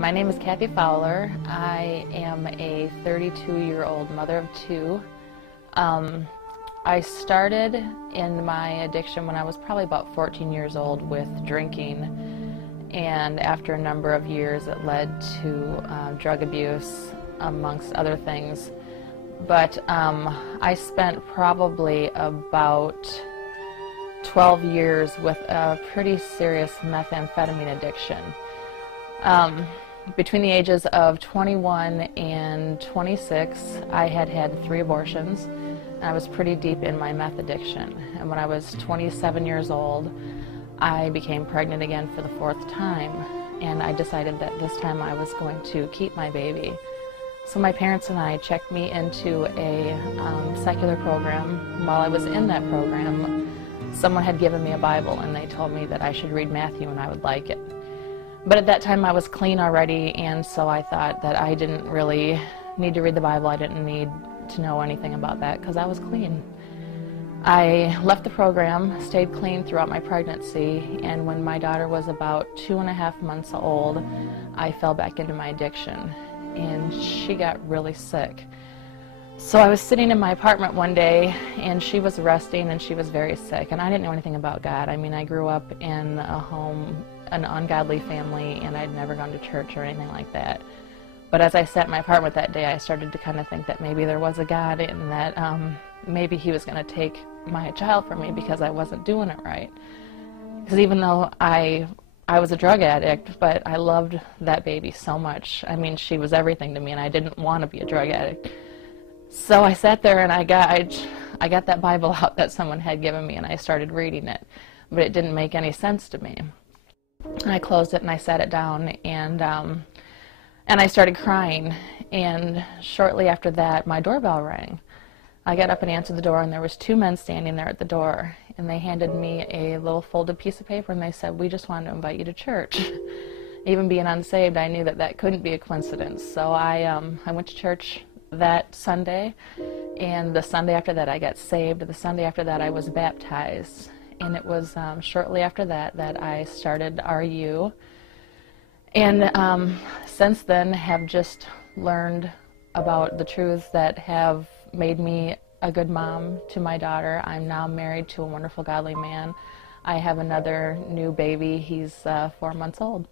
My name is Fowler. I am a 32-year-old mother of two. I started in my addiction when I was probably about 14 years old with drinking, and after a number of years it led to drug abuse, amongst other things. But I spent probably about 12 years with a pretty serious methamphetamine addiction. Between the ages of 21 and 26, I had had 3 abortions. I was pretty deep in my meth addiction. And when I was 27 years old, I became pregnant again for the 4th time. And I decided that this time I was going to keep my baby. So my parents and I checked me into a secular program. While I was in that program, someone had given me a Bible and they told me that I should read Matthew and I would like it. But at that time I was clean already, and so I thought that I didn't really need to read the Bible. I didn't need to know anything about that because I was clean. I left the program, stayed clean throughout my pregnancy, and when my daughter was about 2.5 months old, I fell back into my addiction, and she got really sick. So I was sitting in my apartment one day, and she was resting, and she was very sick, and I didn't know anything about God. I mean, I grew up in a home, an ungodly family, and I'd never gone to church or anything like that. But as I sat in my apartment that day, I started to kind of think that maybe there was a God, and that maybe He was going to take my child from me because I wasn't doing it right. Because even though I was a drug addict, but I loved that baby so much. I mean, she was everything to me, and I didn't want to be a drug addict. So I sat there and I got that Bible out that someone had given me, and I started reading it, but it didn't make any sense to me. I closed it and I sat it down, and I started crying, and shortly after that my doorbell rang. I got up and answered the door, and there was 2 men standing there at the door, and they handed me a little folded piece of paper and they said, "We just wanted to invite you to church." Even being unsaved, I knew that that couldn't be a coincidence. So I went to church that Sunday, and the Sunday after that I got saved. The Sunday after that I was baptized, and it was shortly after that that I started RU, and since then have just learned about the truths that have made me a good mom to my daughter. I'm now married to a wonderful godly man. I have another new baby. He's 4 months old.